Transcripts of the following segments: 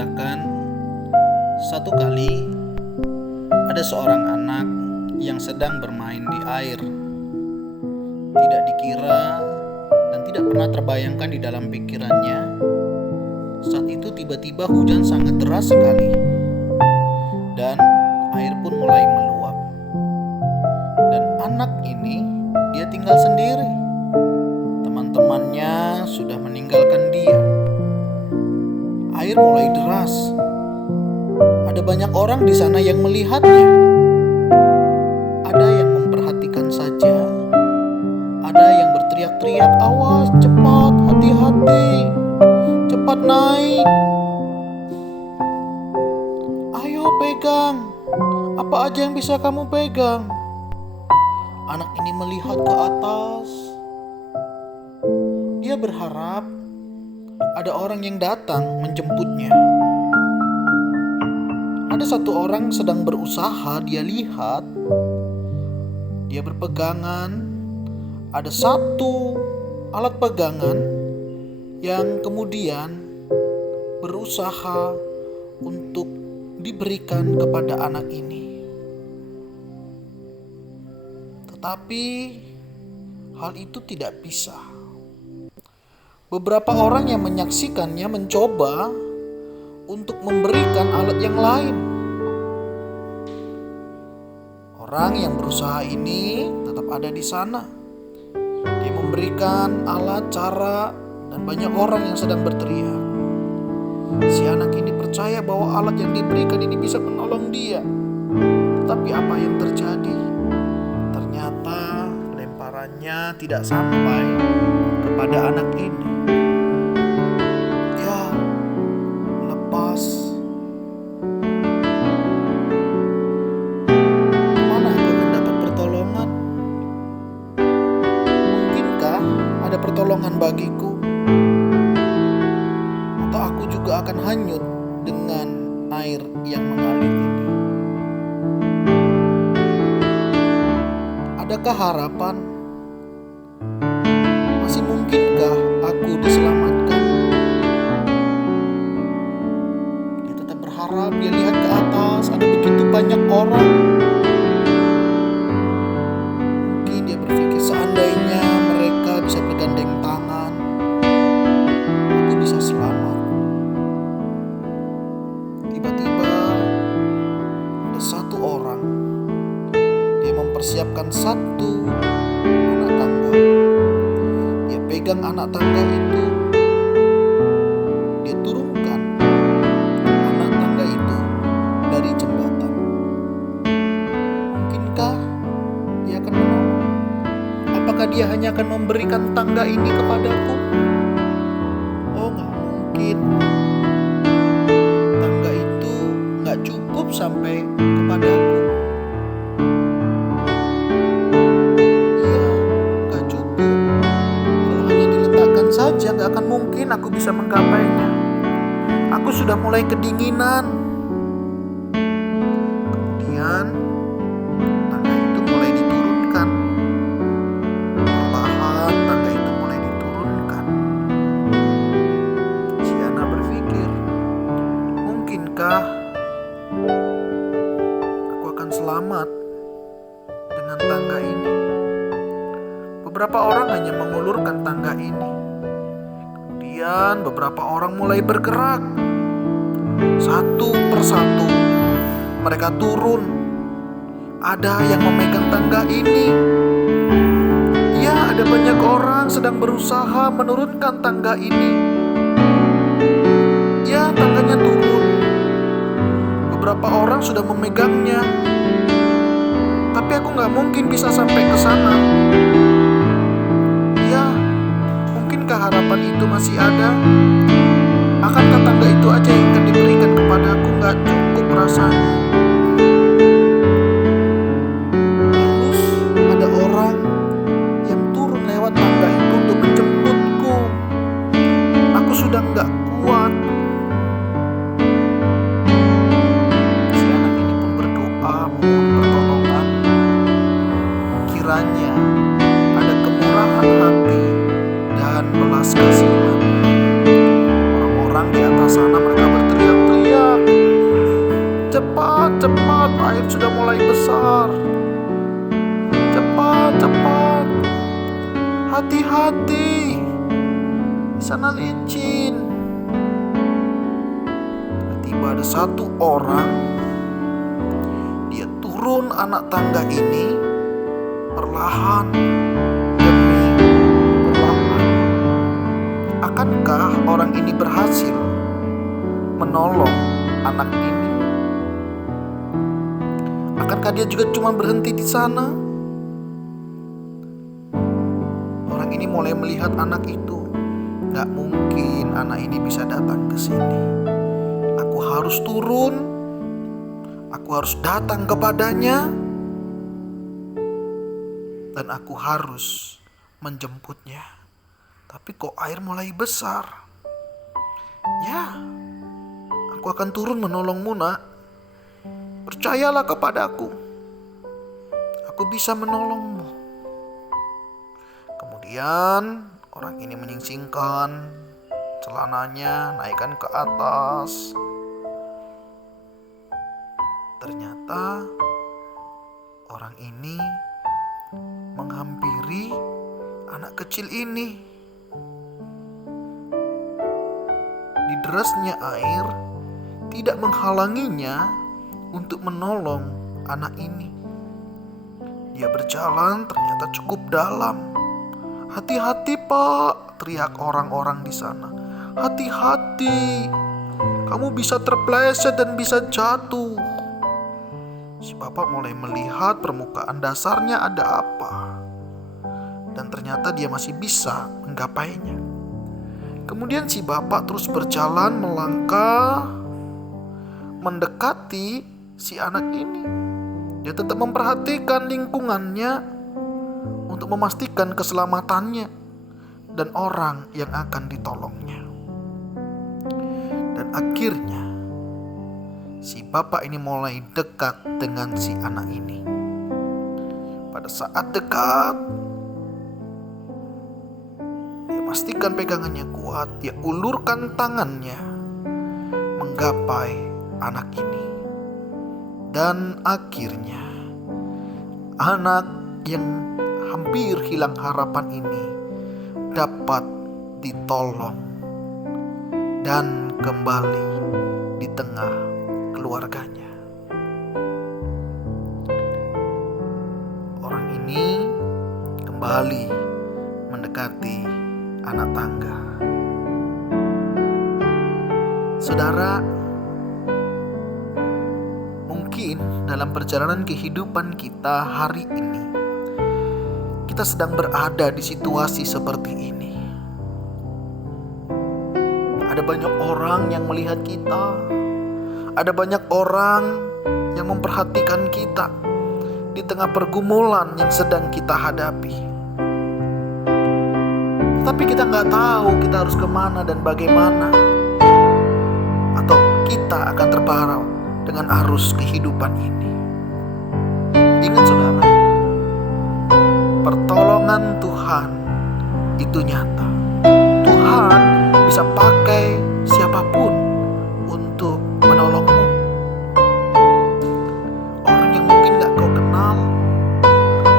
menceritakan satu kali ada seorang anak yang sedang bermain di air. Tidak dikira dan tidak pernah terbayangkan di dalam pikirannya, saat itu tiba-tiba hujan sangat deras sekali dan air pun mulai meluap. Dan anak ini dia tinggal sendiri. Teman-temannya sudah meninggalkan dia. Air mulai deras. Ada banyak orang di sana yang melihatnya. Ada yang memperhatikan saja. Ada yang berteriak-teriak, "Awas, cepat, hati-hati, cepat naik. Ayo pegang, apa aja yang bisa kamu pegang." Anak ini melihat ke atas. Dia berharap ada orang yang datang menjemputnya. Ada satu orang sedang berusaha, dia lihat. Dia berpegangan. Ada satu alat pegangan yang kemudian berusaha untuk diberikan kepada anak ini. Tetapi hal itu tidak bisa. Beberapa orang yang menyaksikannya mencoba untuk memberikan alat yang lain. Orang yang berusaha ini tetap ada di sana. Dia memberikan alat, cara, dan banyak orang yang sedang berteriak. Si anak ini percaya bahwa alat yang diberikan ini bisa menolong dia. Tetapi apa yang terjadi? Ternyata lemparannya tidak sampai kepada anak ini. Ya, lepas. Mana aku akan dapat pertolongan? Mungkinkah ada pertolongan bagiku? Atau aku juga akan hanyut dengan air yang mengalir ini? Adakah harapan? Masih mungkinkah aku diselamatkan? Dia tetap berharap. Dia lihat ke atas, ada begitu banyak orang. Mungkin dia berpikir, seandainya mereka bisa bergandeng tangan, aku bisa selamat. Tiba-tiba ada satu orang. Dia mempersiapkan satu anak tangga. Dia pegang anak tangga itu. Dia turunkan anak tangga itu dari jembatan. Mungkinkah dia akan menolong? Apakah dia hanya akan memberikan tangga ini kepadaku? Oh, gak mungkin. Tangga itu gak cukup sampai kepadaku. Saja gak akan mungkin aku bisa menggapainya. Aku sudah mulai kedinginan. Kemudian tangga itu mulai diturunkan. Perlahan tangga itu mulai diturunkan. Si anak berpikir, mungkinkah aku akan selamat dengan tangga ini? Beberapa orang hanya mengulurkan tangga ini. Kemudian beberapa orang mulai bergerak. Satu persatu mereka turun. Ada yang memegang tangga ini. Ya, ada banyak orang sedang berusaha menurunkan tangga ini. Ya, tangganya turun. Beberapa orang sudah memegangnya. Tapi aku gak mungkin bisa sampai ke sana. Harapan itu masih ada. Akankah tangga itu aja yang akan diberikan kepadaku? Gak cukup rasanya. Harus ada orang yang turun lewat tangga itu untuk menjemputku. Aku sudah gak kuat. Si anak ini pun berdoa mohon pertolongan. Kiranya ada kemurahan hati dan belas kasihan. Orang-orang di atas sana mereka berteriak-teriak, air sudah mulai besar. Cepat, cepat. Hati-hati. Di sana licin. Tiba-tiba ada satu orang. Dia turun anak tangga ini perlahan demi perlahan. Akankah orang ini berhasil menolong anak ini? Akankah dia juga cuma berhenti di sana? Orang ini mulai melihat anak itu. Gak mungkin anak ini bisa datang ke sini. Aku harus turun. Aku harus datang kepadanya. Dan aku harus menjemputnya. Tapi kok air mulai besar? Ya, aku akan turun menolongmu, nak. Percayalah kepadaku. Aku bisa menolongmu. Kemudian orang ini menyingsingkan celananya, naikkan ke atas. Ternyata orang ini menghampiri anak kecil ini. Derasnya air tidak menghalanginya untuk menolong anak ini. Dia berjalan ternyata cukup dalam. Hati-hati, Pak, teriak orang-orang di sana. Hati-hati, kamu bisa terpeleset dan bisa jatuh. Si bapak mulai melihat permukaan dasarnya ada apa. Dan ternyata dia masih bisa menggapainya. Kemudian si bapak terus berjalan melangkah mendekati si anak ini. Dia tetap memperhatikan lingkungannya untuk memastikan keselamatannya dan orang yang akan ditolongnya. Dan akhirnya si bapak ini mulai dekat dengan si anak ini. Pada saat dekat, pastikan pegangannya kuat. Dia ulurkan tangannya menggapai anak ini. Dan akhirnya anak yang hampir hilang harapan ini dapat ditolong dan kembali di tengah keluarganya. Orang ini kembali mendekati anak tangga. Saudara, mungkin dalam perjalanan kehidupan kita hari ini, kita sedang berada di situasi seperti ini. Ada banyak orang yang melihat kita. Ada banyak orang yang memperhatikan kita di tengah pergumulan yang sedang kita hadapi. Tapi kita nggak tahu kita harus kemana dan bagaimana. Atau kita akan terbawa dengan arus kehidupan ini. Ingat saudara, pertolongan Tuhan itu nyata. Tuhan bisa pakai siapapun untuk menolongmu. Orang yang mungkin gak kau kenal,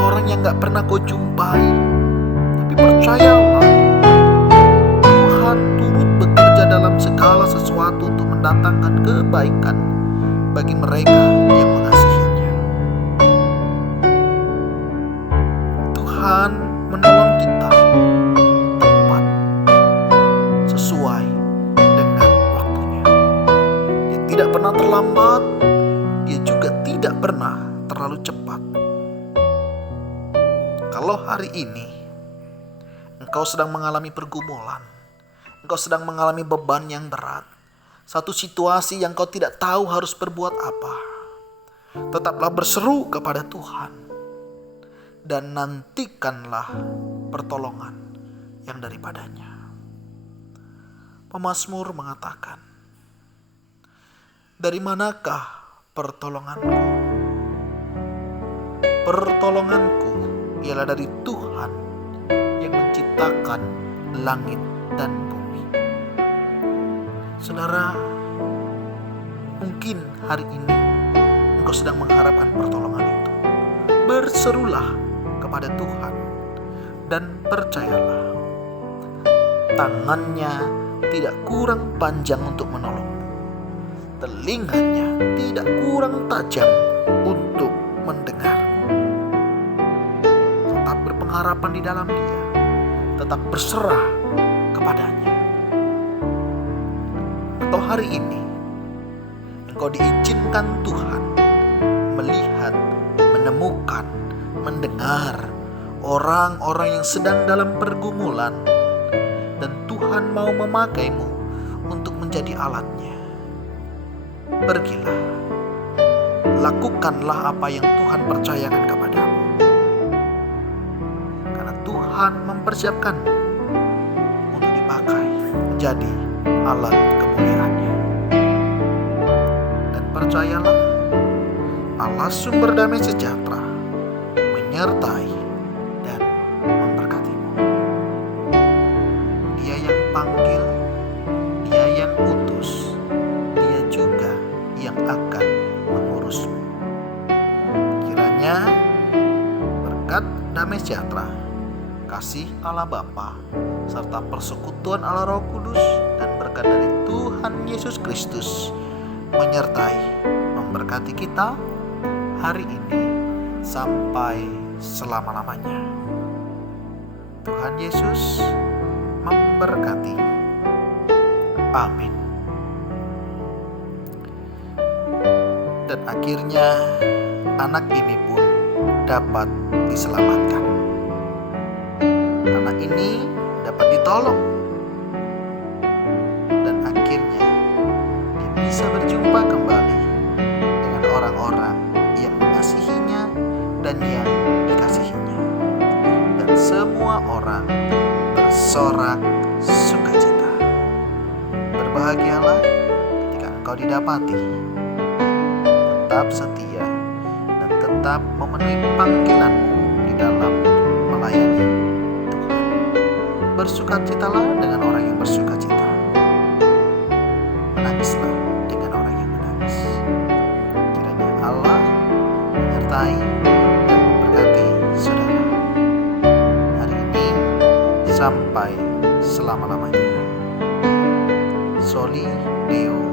orang yang gak pernah kau jumpai, tapi percayalah, Tuhan turut bekerja dalam segala sesuatu untuk mendatangkan kebaikan bagi mereka yang mengasihinya. Tuhan menolong kita tepat sesuai dengan waktunya. Dia tidak pernah terlambat, dia juga tidak pernah terlalu cepat. Kalau hari ini engkau sedang mengalami pergumulan, engkau sedang mengalami beban yang berat, satu situasi yang kau tidak tahu harus berbuat apa, tetaplah berseru kepada Tuhan dan nantikanlah pertolongan yang daripadanya. Pemazmur mengatakan, dari manakah pertolonganku? Pertolonganku ialah dari Tuhan yang menciptakan langit dan bumi. Saudara, mungkin hari ini engkau sedang mengharapkan pertolongan itu, berserulah kepada Tuhan dan percayalah, tangannya tidak kurang panjang untuk menolongmu, telinganya tidak kurang tajam untuk mendengarmu. Tetap berpengharapan di dalam Dia, tetap berserah kepadanya. Atau hari ini engkau diizinkan Tuhan melihat, menemukan, mendengar orang-orang yang sedang dalam pergumulan, dan Tuhan mau memakaimu untuk menjadi alatnya. Pergilah, lakukanlah apa yang Tuhan percayakan kepadamu, karena Tuhan mempersiapkanmu untuk dipakai menjadi alat kemuliaan-Nya. Dan percayalah, Allah sumber damai sejahtera menyertai dan memberkatimu. Dia yang panggil, Dia yang utus, Dia juga yang akan mengurusmu. Kiranya berkat damai sejahtera, kasih Allah Bapa, serta persekutuan Allah Roh Kudus, dan berkat dari Tuhan Yesus Kristus menyertai, memberkati kita hari ini sampai selama-lamanya. Tuhan Yesus memberkati. Amin. Dan akhirnya anak ini pun dapat diselamatkan. Anak ini dapat ditolong, dan akhirnya dia bisa berjumpa kembali dengan orang-orang yang mengasihinya dan yang dikasihinya, dan semua orang bersorak sukacita. Berbahagialah ketika engkau didapati tetap setia dan tetap memenuhi panggilanmu di dalam melayani Tuhan. Bersukacitalah dengan orang yang bersukacita, menangislah dengan orang yang menangis. Kiranya Allah menyertai dan memberkati saudara hari ini sampai selama-lamanya. Soli Deo